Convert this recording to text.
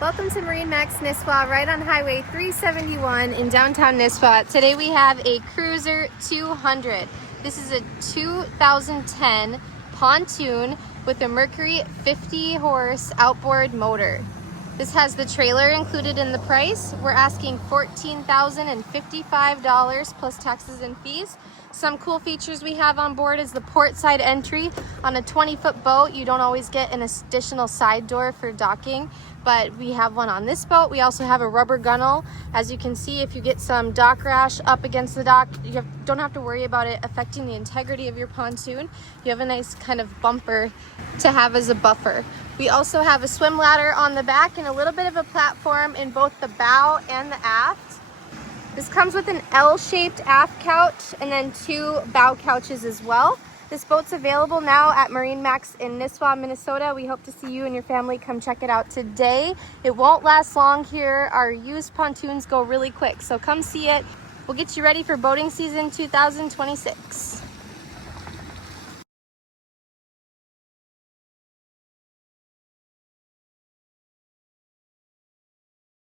Welcome to MarineMax Nisswa, right on Highway 371 in downtown Nisswa. Today we have a Cruiser 200. This is a 2010 Pontoon with a Mercury 50-horse outboard motor. This has the trailer included in the price. We're asking $14,055 plus taxes and fees. Some cool features we have on board is the port side entry. On a 20-foot boat, you don't always get an additional side door for docking, but we have one on this boat. We also have a rubber gunnel. As you can see, if you get some dock rash up against the dock, you don't have to worry about it affecting the integrity of your pontoon. You have a nice kind of bumper to have as a buffer. We also have a swim ladder on the back and a little bit of a platform in both the bow and the aft. This comes with an L-shaped aft couch and then 2 bow couches as well. This boat's available now at MarineMax in Nisswa, Minnesota. We hope to see you and your family come check it out today. It won't last long here. Our used pontoons go really quick, so come see it. We'll get you ready for boating season 2026.